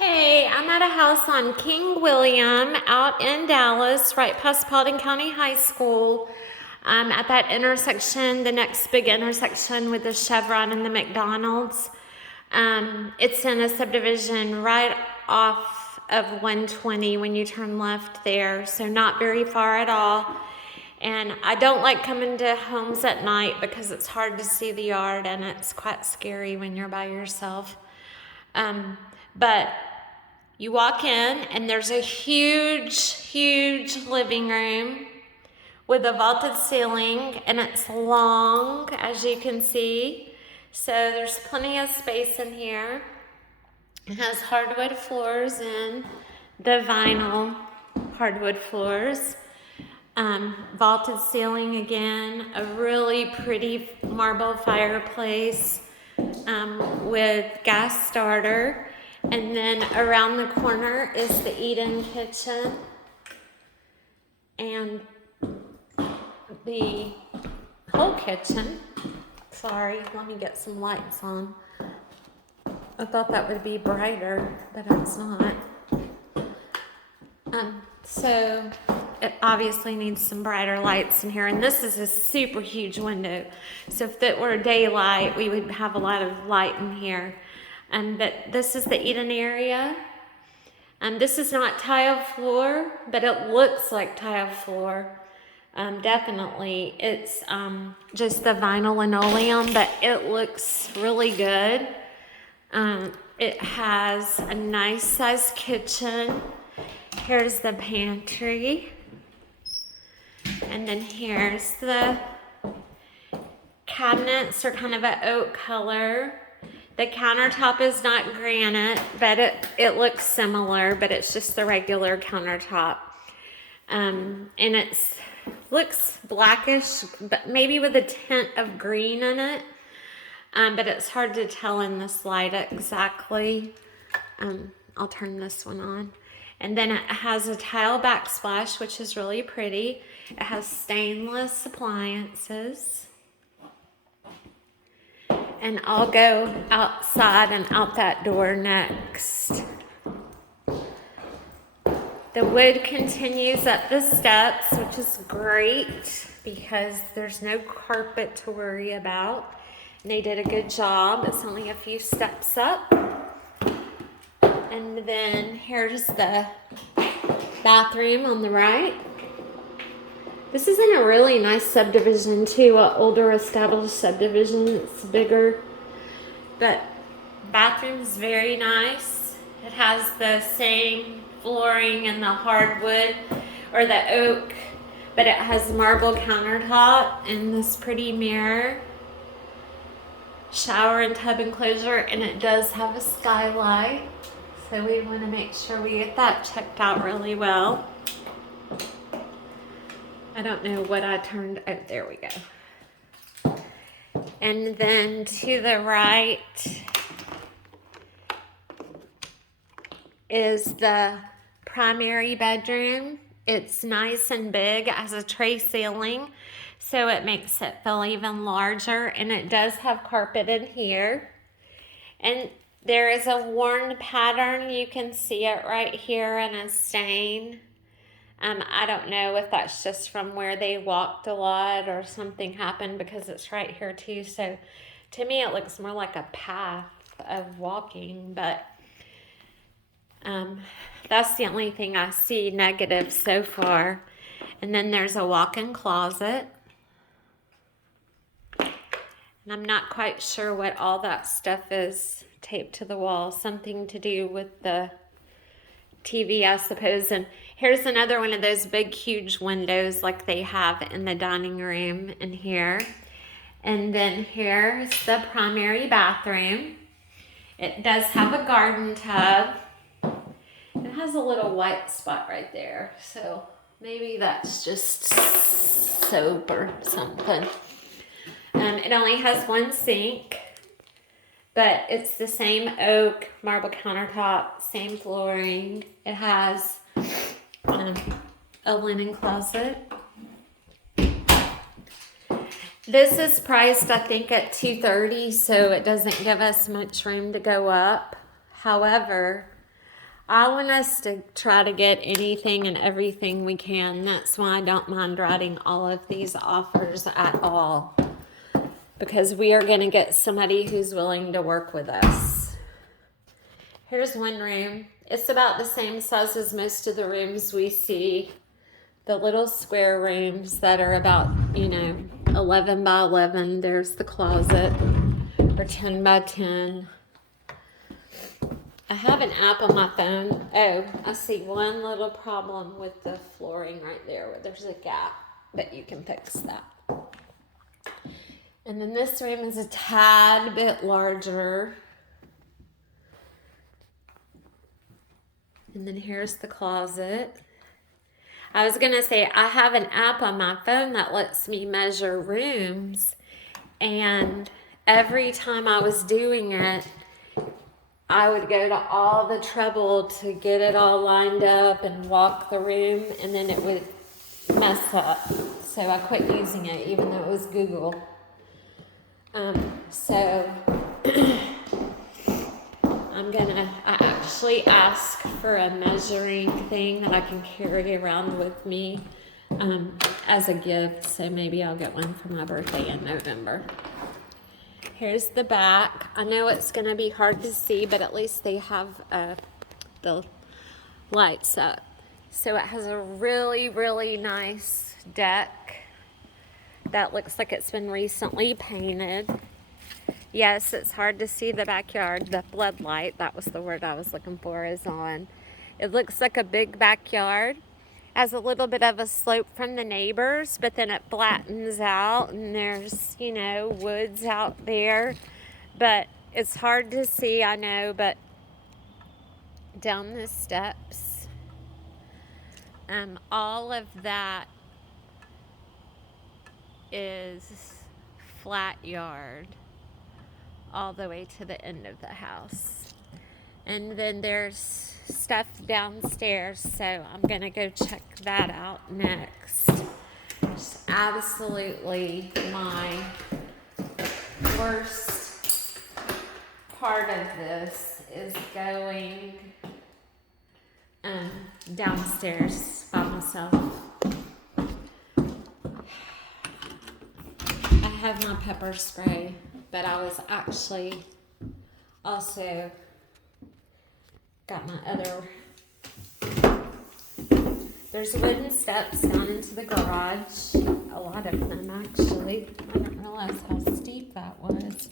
Hey, I'm at a house on King William out in Dallas, right past Paulding County High School. At that intersection, the next big intersection with the Chevron and the McDonald's. It's in a subdivision right off of 120 when you turn left there, so not very far at all. And I don't like coming to homes at night because it's hard to see the yard and it's quite scary when you're by yourself. But you walk in and there's a huge living room with a vaulted ceiling, and it's long, as you can see. So there's plenty of space in here. It has hardwood floors in the vinyl hardwood floors. Vaulted ceiling again, a really pretty marble fireplace with gas starter. And then around the corner is the eat-in kitchen and the whole kitchen. Sorry, let me get some lights on. I thought that would be brighter, but it's not. So it obviously needs some brighter lights in here, and this is a super huge window. So if it were daylight, we would have a lot of light in here. But this is the eat-in area. This is not tile floor, but it looks like tile floor. Definitely, it's just the vinyl linoleum, but it looks really good. It has a nice sized kitchen. Here's the pantry. And then here's the cabinets are kind of an oak color. The countertop is not granite, but it looks similar, but it's just the regular countertop. And it looks blackish, but maybe with a tint of green in it. But it's hard to tell in this light exactly. I'll turn this one on. And then it has a tile backsplash, which is really pretty. It has stainless appliances. And I'll go outside and out that door next. The wood continues up the steps, which is great because there's no carpet to worry about. And they did a good job. It's only a few steps up. And then here's the bathroom on the right. This is in a really nice subdivision too, an older established subdivision. It's bigger, but bathroom is very nice. It has the same flooring and the hardwood or the oak, but it has marble countertop and this pretty mirror. Shower and tub enclosure, and it does have a skylight. So we want to make sure we get that checked out really well. I don't know what I turned, oh, there we go. And then to the right is the primary bedroom. It's nice and big. It has a tray ceiling, so it makes it feel even larger, and it does have carpet in here. And there is a worn pattern. You can see it right here in a stain. I don't know if that's just from where they walked a lot or something happened because it's right here too. So to me, it looks more like a path of walking, but that's the only thing I see negative so far. And then there's a walk-in closet. And I'm not quite sure what all that stuff is taped to the wall. Something to do with the TV, I suppose. And here's another one of those big, huge windows like they have in the dining room in here. And then here's the primary bathroom. It does have a garden tub. It has a little white spot right there. So maybe that's just soap or something. It only has one sink, but it's the same oak marble countertop, same flooring. It has a linen closet. This is priced, I think, at $230, so it doesn't give us much room to go up. However, I want us to try to get anything and everything we can. That's why I don't mind writing all of these offers at all, because we are going to get somebody who's willing to work with us. Here's one room. It's about the same size as most of the rooms we see. The little square rooms that are about, 11 by 11. There's the closet, or 10 by 10. I have an app on my phone. Oh, I see one little problem with the flooring right there where there's a gap, but you can fix that. And then this room is a tad bit larger. And then here's the closet. I was going to say, I have an app on my phone that lets me measure rooms. And every time I was doing it, I would go to all the trouble to get it all lined up and walk the room, and then it would mess up. So I quit using it, even though it was Google. I actually ask for a measuring thing that I can carry around with me as a gift. So maybe I'll get one for my birthday in November. Here's the back. I know it's going to be hard to see, but at least they have the lights up. So it has a really, really nice deck that looks like it's been recently painted. Yes, it's hard to see the backyard. The floodlight, that was the word I was looking for, is on. It looks like a big backyard. Has a little bit of a slope from the neighbors, but then it flattens out, and there's, woods out there. But it's hard to see, I know, but down the steps, all of that is flat yard all the way to the end of the house. And then there's stuff downstairs, so I'm going to go check that out next. Just absolutely my worst part of this is going downstairs by myself. I have my pepper spray, but I was actually also got my other. There's wooden steps down into the garage. A lot of them, actually. I didn't realize how steep that was.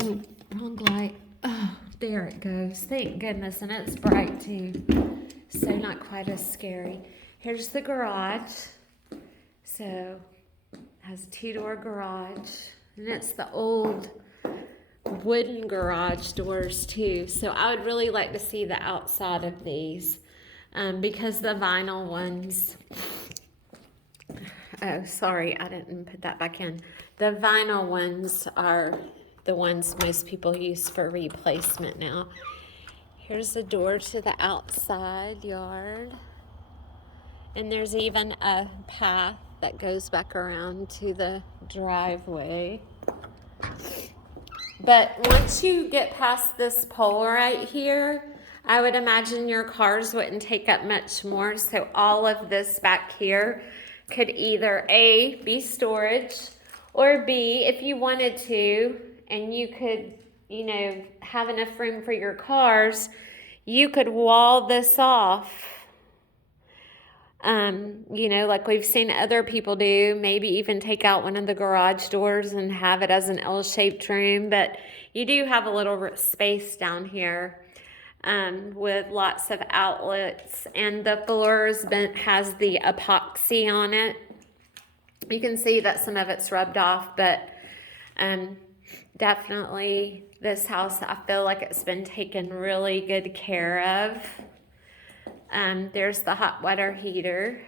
Oh, wrong light. Oh, there it goes. Thank goodness. And it's bright, too. So not quite as scary. Here's the garage. So, it has a 2-door garage. And it's the old wooden garage doors too. So I would really like to see the outside of these because the vinyl ones, oh sorry, I didn't put that back in. The vinyl ones are the ones most people use for replacement now. Here's the door to the outside yard, and there's even a path that goes back around to the driveway. But once you get past this pole right here, I would imagine your cars wouldn't take up much more. So all of this back here could either A, be storage, or B, if you wanted to, and you could, have enough room for your cars, you could wall this off. Like we've seen other people do, maybe even take out one of the garage doors and have it as an L-shaped room. But you do have a little space down here with lots of outlets. And the floors has the epoxy on it. You can see that some of it's rubbed off, but definitely this house, I feel like it's been taken really good care of. There's the hot water heater,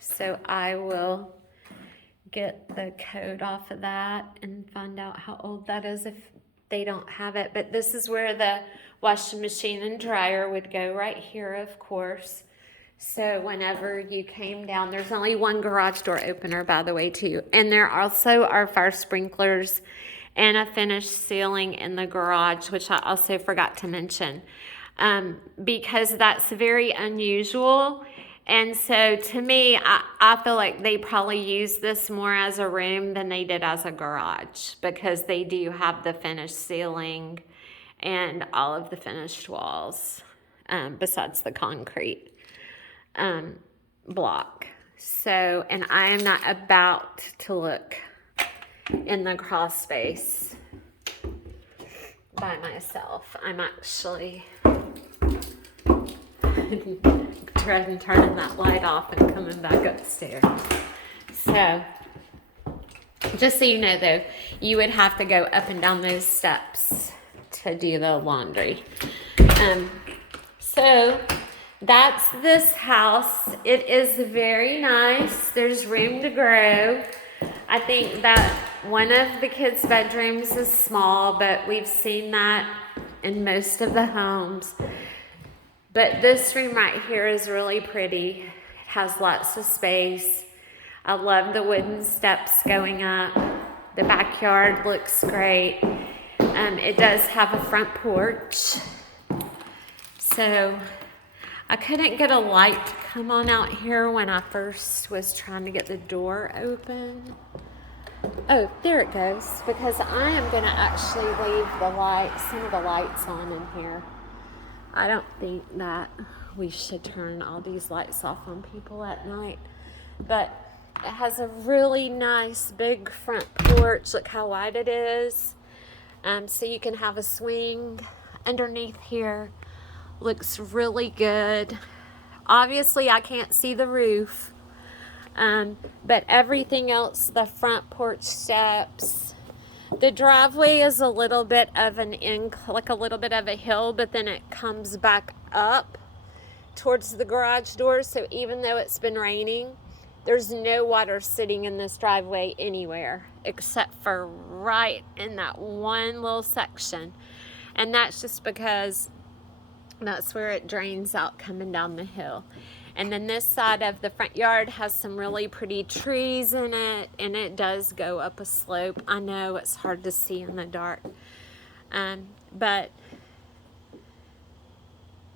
so I will get the code off of that and find out how old that is if they don't have it. But this is where the washing machine and dryer would go, right here, of course. So whenever you came down, there's only one garage door opener, by the way, too. And there also are fire sprinklers and a finished ceiling in the garage, which I also forgot to mention, because that's very unusual. And so to me, I feel like they probably use this more as a room than they did as a garage, because they do have the finished ceiling and all of the finished walls, besides the concrete block. So, and I am not about to look in the crawl space by myself. I'm actually turning that light off and coming back upstairs. So, just so you know though, you would have to go up and down those steps to do the laundry. So that's this house. It is very nice. There's room to grow. I think that one of the kids' bedrooms is small, but we've seen that in most of the homes. But this room right here is really pretty. It has lots of space. I love the wooden steps going up. The backyard looks great. It does have a front porch. So I couldn't get a light to come on out here when I first was trying to get the door open. Oh, there it goes, because I am going to actually leave some of the lights on in here. I don't think that we should turn all these lights off on people at night, but it has a really nice big front porch. Look how wide it is. So you can have a swing underneath here. Looks really good. Obviously, I can't see the roof, but everything else, the front porch steps, the driveway is a little bit of like a little bit of a hill, but then it comes back up towards the garage door. So even though it's been raining, there's no water sitting in this driveway anywhere except for right in that one little section. And that's just because that's where it drains out coming down the hill. And then this side of the front yard has some really pretty trees in it, and it does go up a slope. I know it's hard to see in the dark, but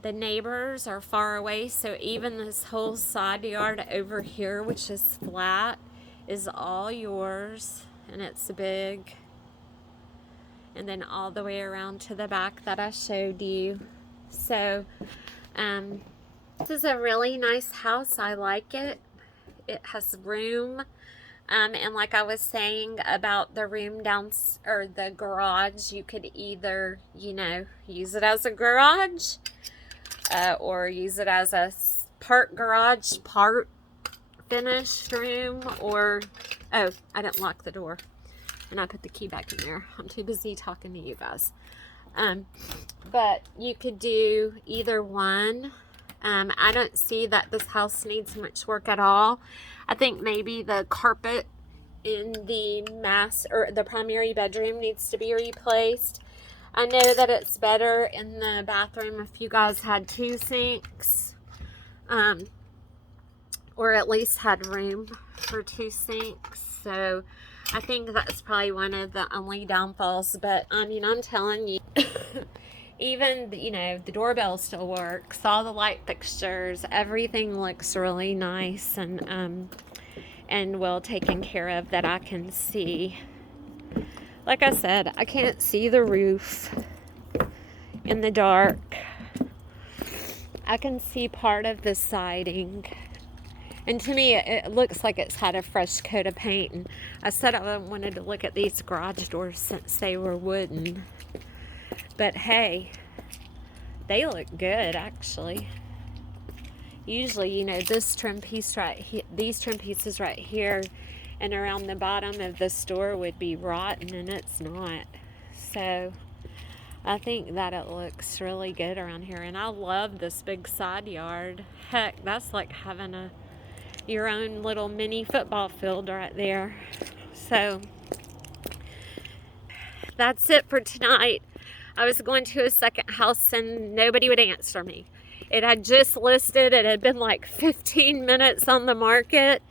the neighbors are far away, so even this whole side yard over here, which is flat, is all yours, and it's big. And then all the way around to the back that I showed you. So, this is a really nice house. I like it. It has room. And like I was saying about the room or the garage, you could either, use it as a garage, or use it as a part garage, part finished room, or, oh, I didn't lock the door. And I put the key back in there. I'm too busy talking to you guys. But you could do either one. I don't see that this house needs much work at all. I think maybe the carpet in the the primary bedroom needs to be replaced. I know that it's better in the bathroom if you guys had 2 sinks, or at least had room for 2 sinks. So I think that's probably one of the only downfalls. But I'm telling you, even the doorbell still works, all the light fixtures, everything looks really nice and well taken care of that I can see. Like I said, I can't see the roof in the dark. I can see part of the siding. And to me, it looks like it's had a fresh coat of paint. And I said I wanted to look at these garage doors since they were wooden. But hey, they look good, actually. Usually, this trim piece these trim pieces right here and around the bottom of this door would be rotten, and it's not. So I think that it looks really good around here. And I love this big side yard. Heck, that's like having your own little mini football field right there. So that's it for tonight. I was going to a second house and nobody would answer me. It had just listed. It had been like 15 minutes on the market,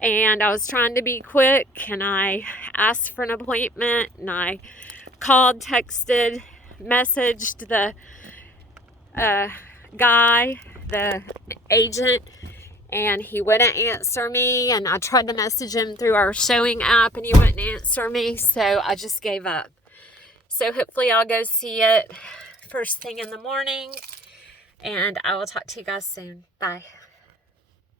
And I was trying to be quick, and I asked for an appointment, and I called, texted, messaged the guy, the agent, and he wouldn't answer me. And I tried to message him through our showing app, and he wouldn't answer me, so I just gave up. So hopefully I'll go see it first thing in the morning, and I will talk to you guys soon. Bye.